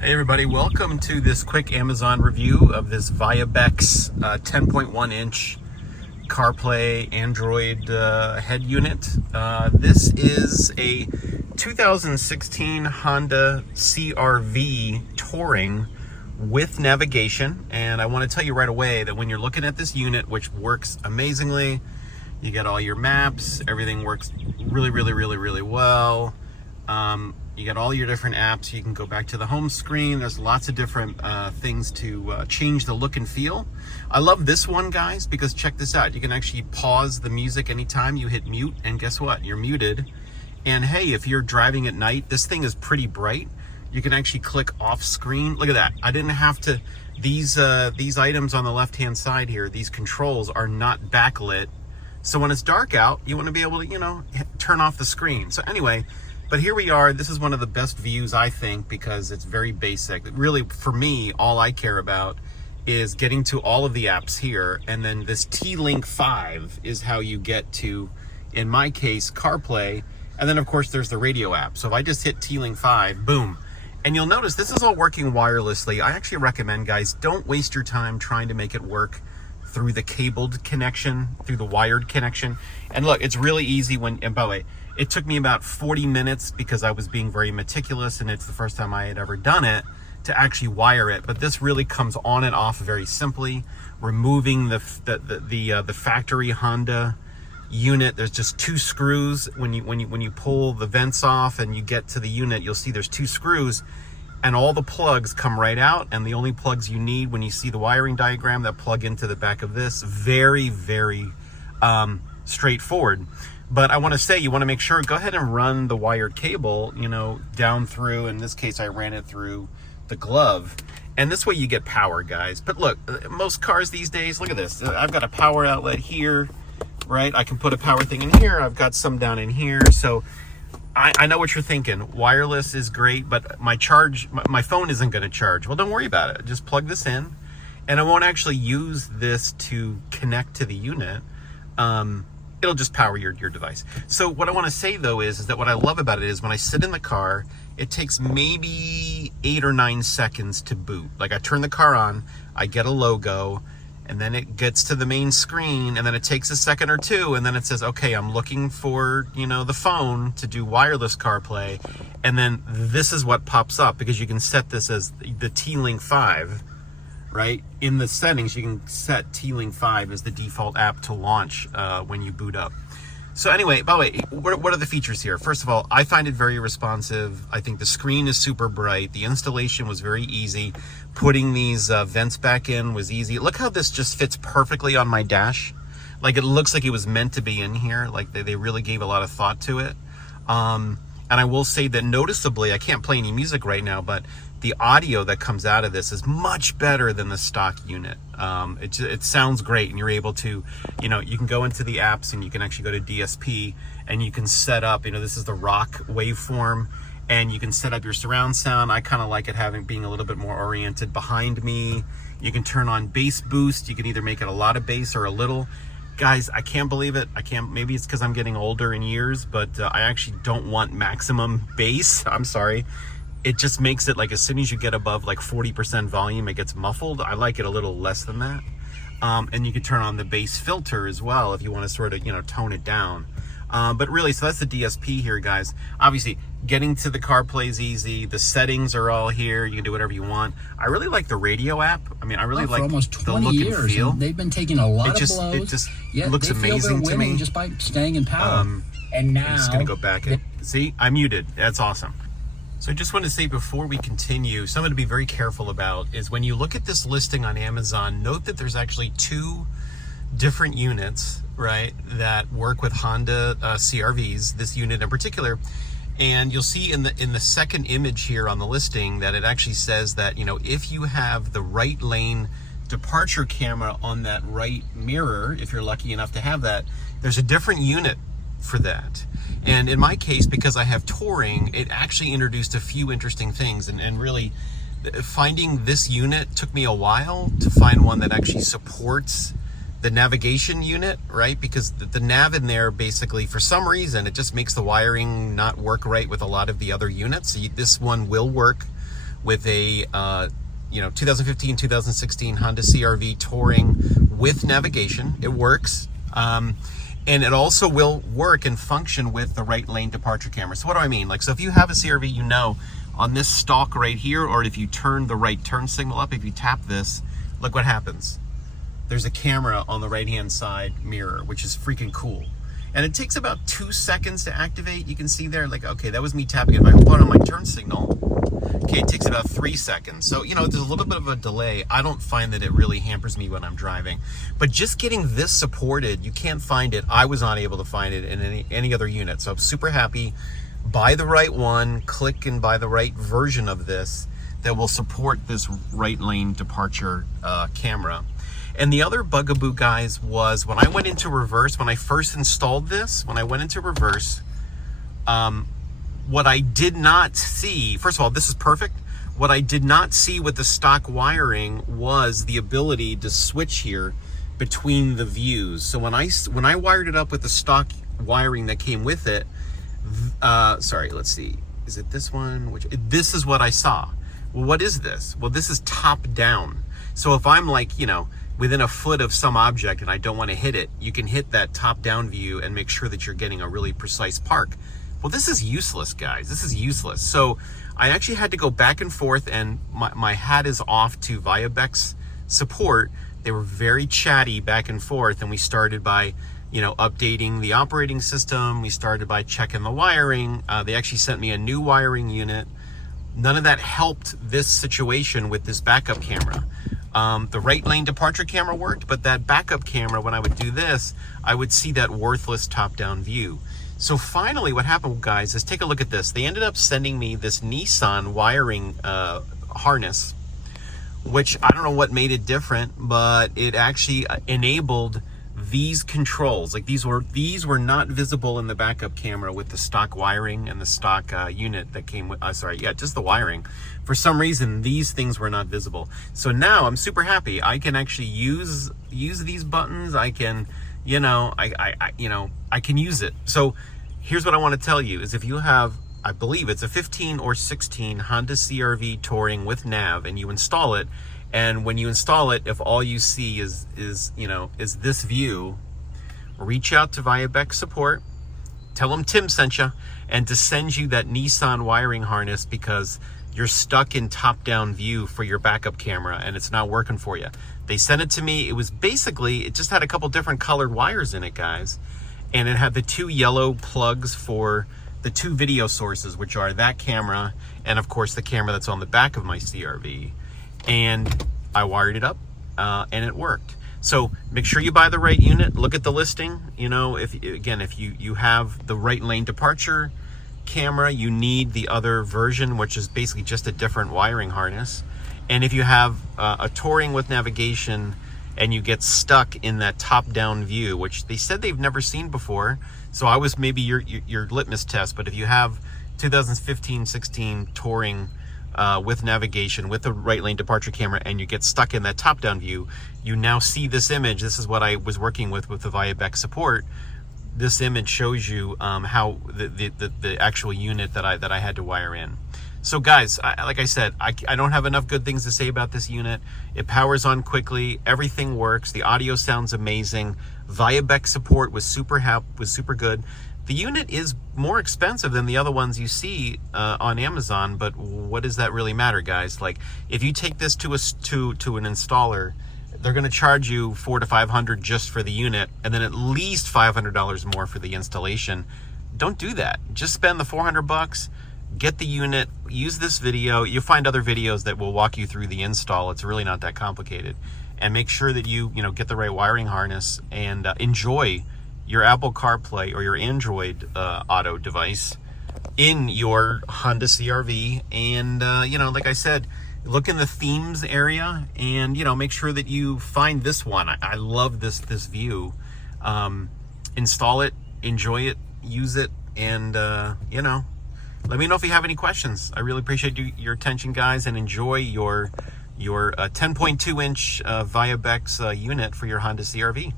Hey everybody, welcome to this quick Amazon review of this ViaBecs 10.1 inch Carplay Android head unit. This is a 2016 Honda CRV Touring with navigation, and I want to tell you right away that when you're looking at this unit, which works amazingly, you get all your maps, everything works really well. You got all your different apps. You can go back to the home screen. There's lots of different things to change the look and feel. I love this one, guys, because check this out. You can actually pause the music anytime you hit mute, and guess what? You're muted. And hey, if you're driving at night, this thing is pretty bright. You can actually click off screen. Look at that. I didn't have to, these items on the left-hand side here, these controls are not backlit. So when it's dark out, you want to be able to, turn off the screen. So anyway, but here we are. This is one of the best views, I think, because it's very basic. Really, for me, all I care about is getting to all of the apps here. And then this T-Link 5 is how you get to, in my case, CarPlay. And then, of course, there's the radio app. So if I just hit T-Link 5, boom. And you'll notice this is all working wirelessly. I actually recommend, guys, don't waste your time trying to make it work through the cabled connection, through the wired connection. And look, it's really easy and by the way, it took me about 40 minutes because I was being very meticulous, and it's the first time I had ever done it, to actually wire it. But this really comes on and off very simply. Removing the factory Honda unit, there's just two screws. When you pull the vents off and you get to the unit, you'll see there's two screws, and all the plugs come right out. And the only plugs you need, when you see the wiring diagram, that plug into the back of this. Very straightforward. But I want to say, you want to make sure, go ahead and run the wired cable, down through. In this case, I ran it through the glove. And this way you get power, guys. But look, most cars these days, look at this. I've got a power outlet here, right? I can put a power thing in here. I've got some down in here. So I know what you're thinking. Wireless is great, but my phone isn't going to charge. Well, don't worry about it. Just plug this in. And I won't actually use this to connect to the unit. It'll just power your device. So what I want to say, though, is that what I love about it is when I sit in the car, it takes maybe 8 or 9 seconds to boot. Like, I turn the car on, I get a logo, and then it gets to the main screen, and then it takes a second or two, and then it says, okay, I'm looking for, the phone to do wireless CarPlay. And then this is what pops up, because you can set this as the T-Link 5. Right? In the settings, you can set T-Link 5 as the default app to launch when you boot up. So anyway, by the way, what are the features here? First of all, I find it very responsive. I think the screen is super bright. The installation was very easy. Putting these vents back in was easy. Look how this just fits perfectly on my dash. Like, it looks like it was meant to be in here. Like, they really gave a lot of thought to it. And I will say that noticeably, I can't play any music right now, but the audio that comes out of this is much better than the stock unit. It sounds great, and you're able to, you can go into the apps and you can actually go to DSP and you can set up, this is the rock waveform, and you can set up your surround sound. I kind of like it being a little bit more oriented behind me. You can turn on bass boost. You can either make it a lot of bass or a little. Guys, I can't believe it. Maybe it's because I'm getting older in years, but I actually don't want maximum bass. I'm sorry. It just makes it like, as soon as you get above like 40% volume, it gets muffled. I like it a little less than that. And you can turn on the bass filter as well if you want to sort of, tone it down. But really, so that's the DSP here, guys. Obviously, getting to the CarPlay is easy. The settings are all here. You can do whatever you want. I really like the radio app. I mean, I really like almost 20 the look years, and feel. And they've been taking a lot of blows. It just looks amazing to me. Just by staying in power. And now, I'm just going to go back. See, I'm muted. That's awesome. So I just want to say, before we continue, something to be very careful about is when you look at this listing on Amazon, note that there's actually 2 different units, right, that work with Honda CRVs, this unit in particular. And you'll see in the second image here on the listing that it actually says that, if you have the right lane departure camera on that right mirror, if you're lucky enough to have that, there's a different unit for that. And in my case, because I have Touring, it actually introduced a few interesting things, and really finding this unit took me a while to find one that actually supports the navigation unit, right? Because the nav in there, basically, for some reason, it just makes the wiring not work right with a lot of the other units. So this one will work with a 2015, 2016 Honda CRV Touring with navigation. It works. And it also will work and function with the right lane departure camera. So what do I mean? Like, so if you have a CRV, you know, on this stalk right here, or if you turn the right turn signal up, if you tap this, look what happens. There's a camera on the right-hand side mirror, which is freaking cool. And it takes about 2 seconds to activate. You can see there, like, okay, that was me tapping it. If I put on my turn signal, okay, it takes about 3 seconds. So, you know, there's a little bit of a delay. I don't find that it really hampers me when I'm driving. But just getting this supported, you can't find it. I was not able to find it in any other unit. So I'm super happy. Buy the right one, click and buy the right version of this that will support this right lane departure camera. And the other bugaboo, guys, was when I went into reverse, when I first installed this, when I went into reverse, what I did not see, first of all, this is perfect. What I did not see with the stock wiring was the ability to switch here between the views. So when I wired it up with the stock wiring that came with it, sorry, let's see. Is it this one? This is what I saw. Well, what is this? Well, this is top down. So if I'm like, you know, within a foot of some object and I don't want to hit it, you can hit that top down view and make sure that you're getting a really precise park. Well, this is useless, guys. This is useless. So I actually had to go back and forth, and my hat is off to ViaBecs support. They were very chatty back and forth, and we started by, you know, updating the operating system. We started by checking the wiring. They actually sent me a new wiring unit. None of that helped this situation with this backup camera. The right lane departure camera worked, but that backup camera, when I would do this, I would see that worthless top-down view. So finally, what happened, guys, is take a look at this. They ended up sending me this Nissan wiring harness, which I don't know what made it different, but it actually enabled these controls. Like these were not visible in the backup camera with the stock wiring and the stock unit that came with, just the wiring. For some reason, these things were not visible. So now I'm super happy. I can actually use these buttons. I can, you know, I can use it. So here's what I want to tell you is if you have, I believe it's a 15 or 16 Honda CRV Touring with nav, and you install it, and when you install it, if all you see is this view, reach out to ViaBecs support, tell them Tim sent you, and to send you that Nissan wiring harness because you're stuck in top-down view for your backup camera and it's not working for you. They sent it to me. It was basically, it just had a couple different colored wires in it, guys. And it had the 2 yellow plugs for the 2 video sources, which are that camera and of course the camera that's on the back of my CRV. And I wired it up and it worked. So make sure you buy the right unit. Look at the listing. You know, if you have the right lane departure camera, you need the other version, which is basically just a different wiring harness. And if you have a Touring with navigation and you get stuck in that top-down view, which they said they've never seen before, so I was maybe your litmus test. But if you have 2015-16 Touring with navigation, with the right lane departure camera, and you get stuck in that top-down view, you now see this image. This is what I was working with the ViaBecs support. This image shows you how the actual unit that I had to wire in. So guys, like I said, I don't have enough good things to say about this unit. It powers on quickly. Everything works. The audio sounds amazing. ViaBecs support was super good. The unit is more expensive than the other ones you see on Amazon, but what does that really matter, guys? Like, if you take this to an installer, they're going to charge you $400 to $500 just for the unit, and then at least $500 more for the installation. Don't do that. Just spend the $400. Get the unit. Use this video. You'll find other videos that will walk you through the install. It's really not that complicated. And make sure that you get the right wiring harness and enjoy your Apple CarPlay or your Android Auto device in your Honda CRV. And like I said, look in the themes area and make sure that you find this one. I love this view. Install it, enjoy it, use it, and let me know if you have any questions. I really appreciate your attention, guys, and enjoy your 10.2 inch ViaBecs unit for your Honda CRV.